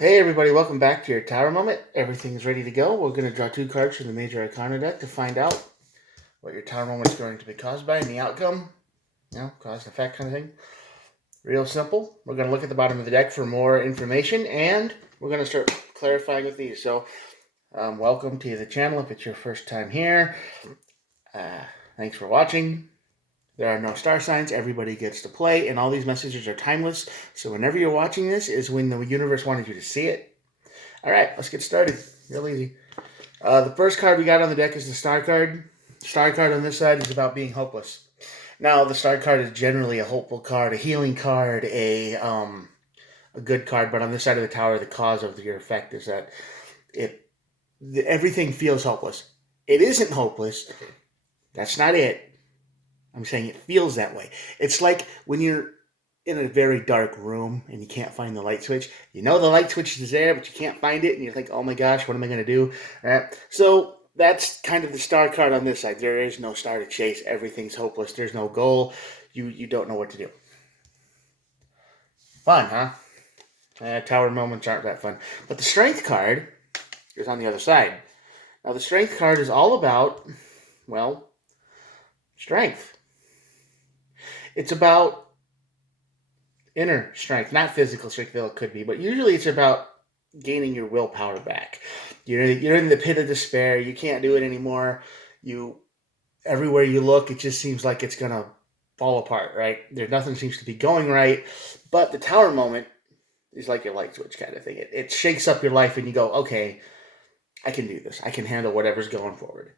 Hey everybody, welcome back to your Tower Moment. Everything's ready to go. We're going to draw two cards from the Major Arcana deck to find out what your Tower Moment is going to be caused by and the outcome. Cause and effect kind of thing. Real simple. We're going to look at the bottom of the deck for more information, and we're going to start clarifying with these. So, welcome to the channel if it's your first time here. Thanks for watching. There are no star signs. Everybody gets to play, and all these messages are timeless. So whenever you're watching this is when the universe wanted you to see it. All right, let's get started. Real easy. The first card we got on the deck is the Star card. Star card on this side is about being hopeless. Now, the Star card is generally a hopeful card, a healing card, a good card. But on this side of the tower, the cause of your effect is that everything feels hopeless. It isn't hopeless. That's not it. I'm saying it feels that way. It's like when you're in a very dark room and you can't find the light switch. You know the light switch is there, but you can't find it, and you think, oh my gosh, what am I going to do? So that's kind of the star card on this side. There is no star to chase. Everything's hopeless. There's no goal. You don't know what to do. Fun, huh? Tower moments aren't that fun. But the strength card is on the other side. Now, the strength card is all about, well, strength. It's about inner strength, not physical strength, though it could be, but usually it's about gaining your willpower back. You're in the pit of despair. You can't do it anymore. Everywhere you look, it just seems like it's gonna fall apart, right? Nothing seems to be going right. But the tower moment is like your light switch kind of thing. It shakes up your life, and you go, okay, I can do this. I can handle whatever's going forward.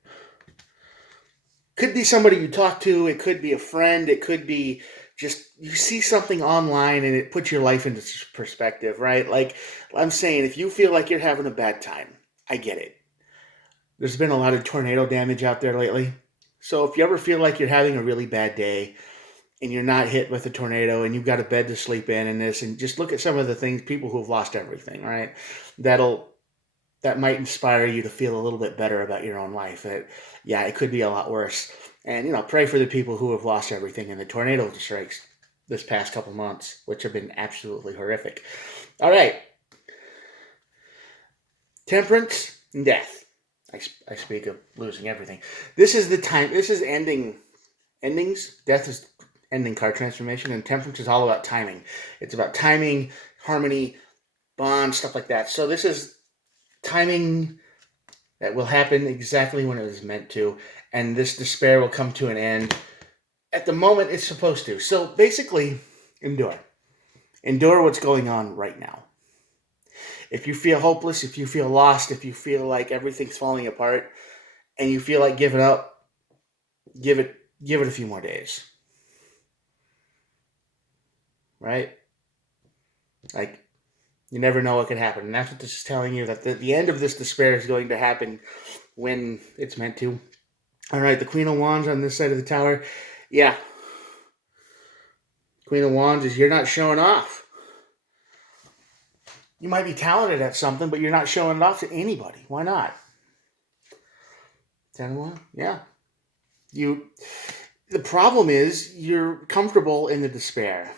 Could be somebody you talk to. It could be a friend. It could be just you see something online and it puts your life into perspective, right? Like I'm saying, if you feel like you're having a bad time, I get it. There's been a lot of tornado damage out there lately. So if you ever feel like you're having a really bad day and you're not hit with a tornado and you've got a bed to sleep in and just look at some of the things, people who've lost everything, right? That might inspire you to feel a little bit better about your own life. It could be a lot worse. And, pray for the people who have lost everything in the tornado strikes this past couple months, which have been absolutely horrific. All right. Temperance and death. I speak of losing everything. This is the time. This is endings. Death is ending card transformation, and temperance is all about timing. It's about timing, harmony, bond, stuff like that. So this is timing that will happen exactly when it was meant to, and this despair will come to an end at the moment it's supposed to. So basically, endure what's going on right now. If you feel hopeless, if you feel lost, if you feel like everything's falling apart and you feel like giving up, give it a few more days, right? Like, you never know what could happen. And that's what this is telling you, that the end of this despair is going to happen when it's meant to. All right, the Queen of Wands on this side of the tower. Yeah. Queen of Wands is you're not showing off. You might be talented at something, but you're not showing it off to anybody. Why not? 10 1? Yeah. The problem is you're comfortable in the despair.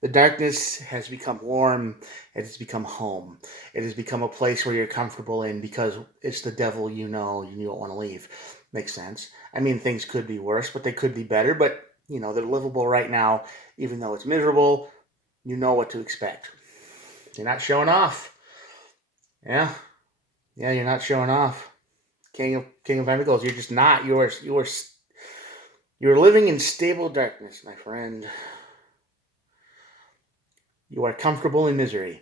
The darkness has become warm. It has become home. It has become a place where you're comfortable in because it's the devil you know and you don't want to leave. Makes sense. I mean, things could be worse, but they could be better. But, they're livable right now. Even though it's miserable, you know what to expect. You're not showing off. Yeah, you're not showing off. King of Pentacles, you're just not. You're living in stable darkness, my friend. You are comfortable in misery.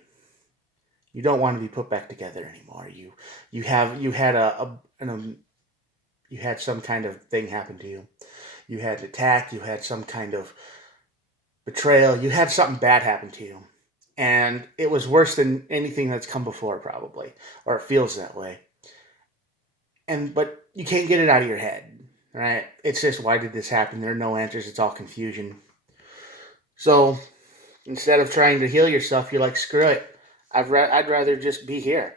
You don't want to be put back together anymore. You had some kind of thing happen to you. You had an attack. You had some kind of betrayal. You had something bad happen to you. And it was worse than anything that's come before, probably. Or it feels that way. But you can't get it out of your head, right? It's just, why did this happen? There are no answers. It's all confusion. So instead of trying to heal yourself, you're like, screw it. I'd rather just be here.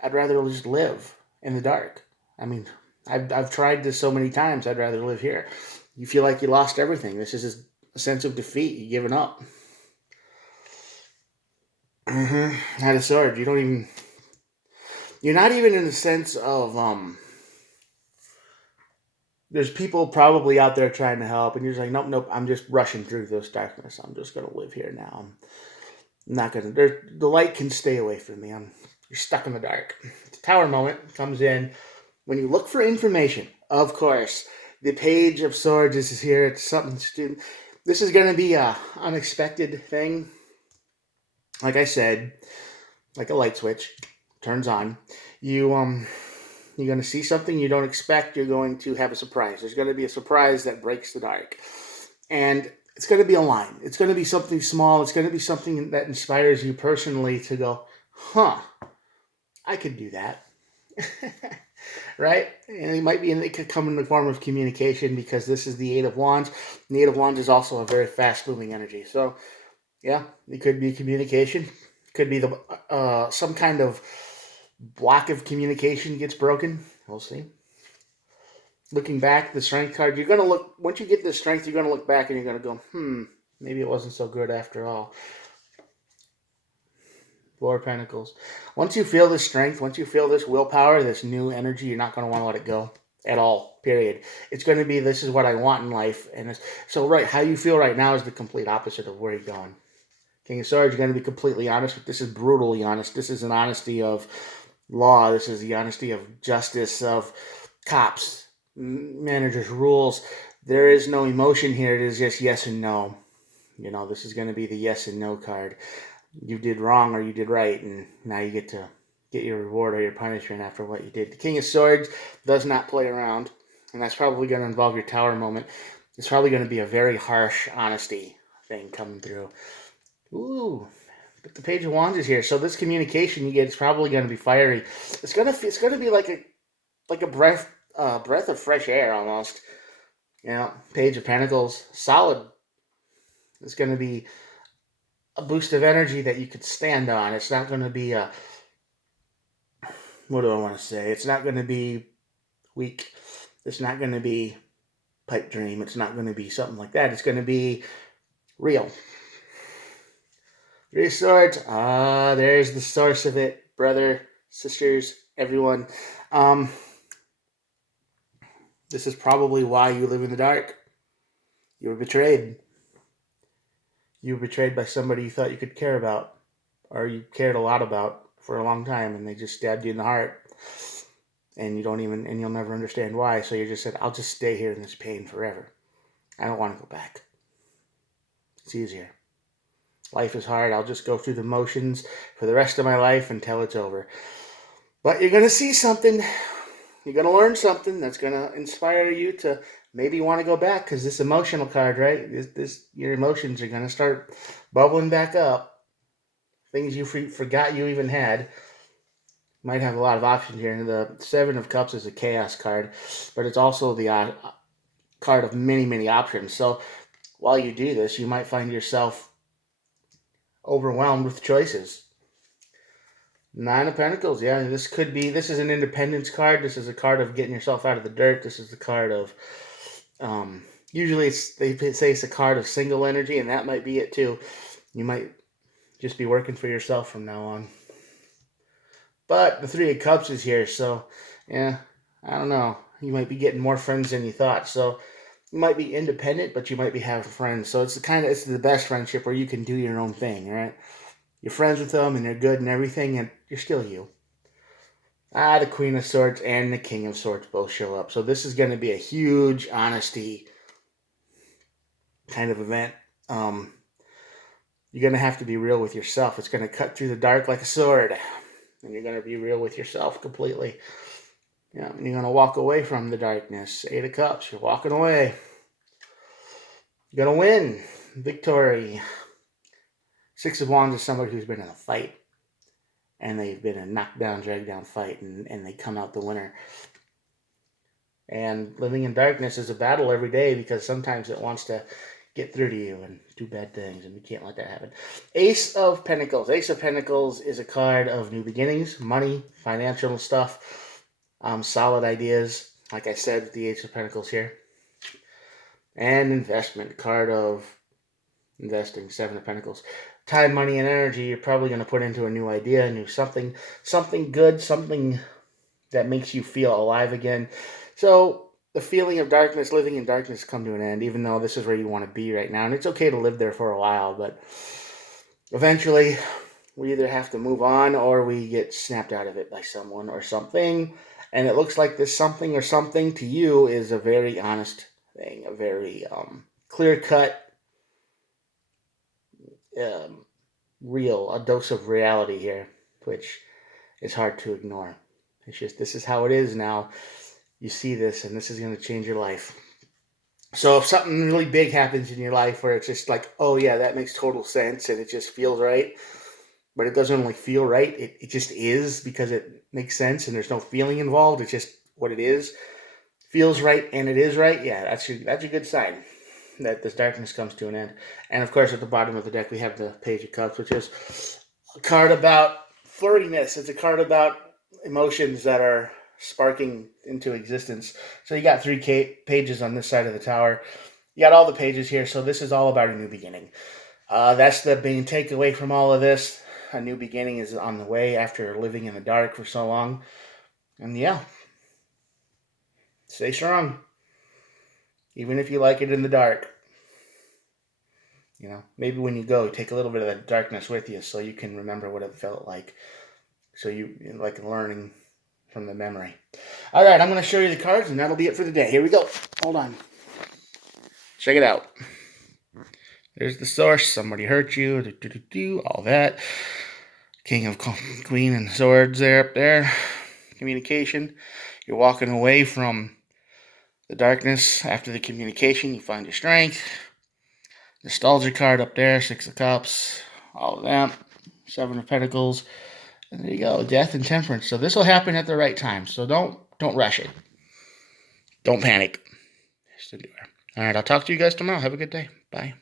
I'd rather just live in the dark. I mean, I've tried this so many times. I'd rather live here. You feel like you lost everything. This is a sense of defeat. You've given up. Knight of Swords. You're not even in the sense of, there's people probably out there trying to help, and you're just like, nope, nope, I'm just rushing through this darkness. I'm just going to live here now. I'm not going to, the light can stay away from me. You're stuck in the dark. The Tower moment comes in when you look for information. Of course, the Page of Swords is here. It's something student. This is going to be a unexpected thing. Like I said, like a light switch turns on. You're going to see something you don't expect. You're going to have a surprise. There's going to be a surprise that breaks the dark. And it's going to be a line. It's going to be something small. It's going to be something that inspires you personally to go, huh, I could do that. Right? And it could come in the form of communication, because this is the Eight of Wands. And the Eight of Wands is also a very fast-moving energy. So, yeah, it could be communication. It could be some kind of block of communication gets broken. We'll see. Looking back, the Strength card, you're going to look, once you get the Strength, you're going to look back and you're going to go, maybe it wasn't so good after all. Four of Pentacles. Once you feel this strength, once you feel this willpower, this new energy, you're not going to want to let it go at all, period. It's going to be, this is what I want in life. And so, right, how you feel right now is the complete opposite of where you're going. King of Swords, you're going to be completely honest, but this is brutally honest. This is an honesty of law. This is the honesty of justice, of cops, managers, rules. There is no emotion here. It is just yes and no. You know, this is going to be the yes and no card. You did wrong or you did right, and now you get to get your reward or your punishment after what you did. The King of Swords does not play around, and that's probably going to involve your Tower moment. It's probably going to be a very harsh honesty thing coming through. Ooh, but the Page of Wands is here, so this communication you get is probably going to be fiery. It's going to be like a breath of fresh air almost. You know, Page of Pentacles, solid. It's going to be a boost of energy that you could stand on. It's not going to be what do I want to say? It's not going to be weak. It's not going to be pipe dream. It's not going to be something like that. It's going to be real. Three of Swords. There's the source of it, brother, sisters, everyone. This is probably why you live in the dark. You were betrayed. You were betrayed by somebody you thought you could care about, or you cared a lot about for a long time, and they just stabbed you in the heart. And you'll never understand why. So you just said, I'll just stay here in this pain forever. I don't want to go back. It's easier. Life is hard. I'll just go through the motions for the rest of my life until it's over. But you're going to see something. You're going to learn something that's going to inspire you to maybe want to go back, because this emotional card, right? Your emotions are going to start bubbling back up. Things you forgot you even had. Might have a lot of options here. And the Seven of Cups is a chaos card, but it's also the card of many, many options. So while you do this, you might find yourself overwhelmed with choices. Nine of Pentacles, yeah, this is an independence card. This is a card of getting yourself out of the dirt. This is the card of, usually they say it's a card of single energy, and that might be it too. You might just be working for yourself from now on. But the Three of Cups is here, so, yeah, I don't know. You might be getting more friends than you thought, so you might be independent, but you might be having friends. So it's the best friendship where you can do your own thing, right? You're friends with them, and they're good and everything, and you're still you. The Queen of Swords and the King of Swords both show up. So this is going to be a huge honesty kind of event. You're going to have to be real with yourself. It's going to cut through the dark like a sword. And you're going to be real with yourself completely. Yeah, and you're going to walk away from the darkness. Eight of Cups, you're walking away. You're going to win. Victory. Six of Wands is somebody who's been in a fight. And they've been in a knockdown, drag down fight, and they come out the winner. And living in darkness is a battle every day, because sometimes it wants to get through to you and do bad things, and we can't let that happen. Ace of Pentacles. Ace of Pentacles is a card of new beginnings, money, financial stuff, solid ideas, like I said, the Ace of Pentacles here. And investment, card of investing, Seven of Pentacles. time, money, and energy you're probably going to put into a new idea, a new something, something good, something that makes you feel alive again. So the feeling of darkness, living in darkness, come to an end, even though this is where you want to be right now. And it's okay to live there for a while, but eventually we either have to move on or we get snapped out of it by someone or something. And it looks like this something or something to you is a very honest thing, a very clear cut, um, real, a dose of reality here, which is hard to ignore. It's just, this is how it is now. You see this, and this is going to change your life. So if something really big happens in your life where it's just like, oh yeah, that makes total sense, and it just feels right, but it doesn't only feel right, it just is because it makes sense and there's no feeling involved, it's just what it is, feels right and it is right, yeah, that's a good sign that this darkness comes to an end. And of course, at the bottom of the deck, we have the Page of Cups, which is a card about flirtiness. It's a card about emotions that are sparking into existence. So you got three pages on this side of the tower. You got all the pages here. So this is all about a new beginning. That's the main takeaway from all of this. A new beginning is on the way after living in the dark for so long. And yeah, stay strong. Even if you like it in the dark. You know, maybe when you go, take a little bit of that darkness with you so you can remember what it felt like. So you like learning from the memory. All right, I'm going to show you the cards, and that'll be it for the day. Here we go. Hold on. Check it out. There's the source. Somebody hurt you. All that. King of Queen and Swords there up there. Communication. You're walking away from the darkness. After the communication, you find your strength. Nostalgia card up there. Six of Cups. All of that. Seven of Pentacles. And there you go. Death and Temperance. So this will happen at the right time. So don't rush it. Don't panic. All right, I'll talk to you guys tomorrow. Have a good day. Bye.